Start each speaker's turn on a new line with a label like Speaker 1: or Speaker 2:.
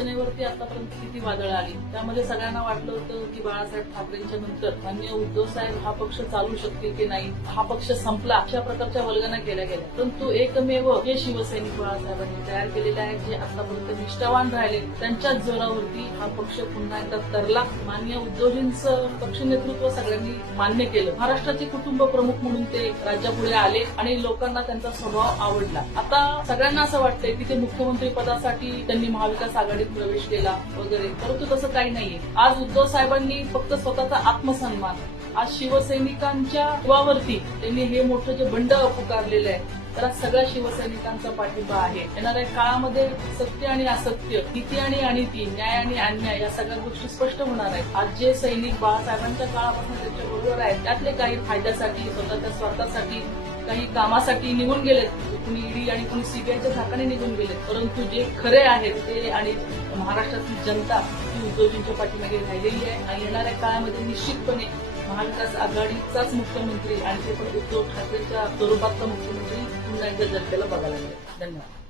Speaker 1: शिवसेनेवरती आतापर्यंत किती वादळ आली? त्यामध्ये सगळ्यांना वाटलं होतं की बाळासाहेब ठाकरेंच्या नंतर मान्य उद्धव साहेब हा पक्ष चालू शकतील की नाही? हा पक्ष संपला. अशा प्रकारच्या वल्गना केल्या गेल्या. परंतु एकमेव जे शिवसैनिक बाळासाहेबांनी तयार केलेले आहेत जे आतापर्यंत निष्ठावान राहिले. त्यांच्याच जोरावरती हा पक्ष पुन्हा एकदा तरला. मान्य उद्धवजींचं पक्ष नेतृत्व सगळ्यांनी मान्य केलं. महाराष्ट्राचे कुटुंब प्रमुख म्हणून ते राज्यापुढे आले आणि लोकांना त्यांचा स्वभाव आवडला. आता सगळ्यांना असं वाटतंय की ते मुख्यमंत्री पदासाठी त्यांनी महाविकास आघाडीत प्रवेश केला वगैरे. परंतु तसं काही नाहीये. आज उद्धव साहेबांनी फक्त स्वतःचा आत्मसन्मान आज शिवसैनिकांच्या जीवावरती त्यांनी हे मोठं जे बंड पुकारलेलं आहे तर आज सगळ्या शिवसैनिकांचा पाठिंबा आहे. येणाऱ्या काळामध्ये सत्य आणि असत्य नीती आणि अनिती न्याय आणि अन्याय या सगळ्या गोष्टी स्पष्ट होणार आहेत. आज जे सैनिक बाळासाहेबांच्या काळापासून त्यांच्या बरोबर आहेत त्यातले काही फायद्यासाठी स्वतःच्या स्वार्थासाठी काही कामासाठी निघून गेलेत कुणी ईडी आणि कुणी सीबीआयच्या झाकाने निघून गेलेत. परंतु जे खरे आहेत ते आणि महाराष्ट्रातील जनता ही उद्योजींच्या पाठीमागे राहिलेली आहे आणि येणाऱ्या काळामध्ये निश्चितपणे महाविकास आघाडीचाच मुख्यमंत्री आणि ते पण उद्धव ठाकरेच्या स्वरूपातला मुख्यमंत्री पुन्हा एकदा जनतेला बघायला मिळेल. धन्यवाद.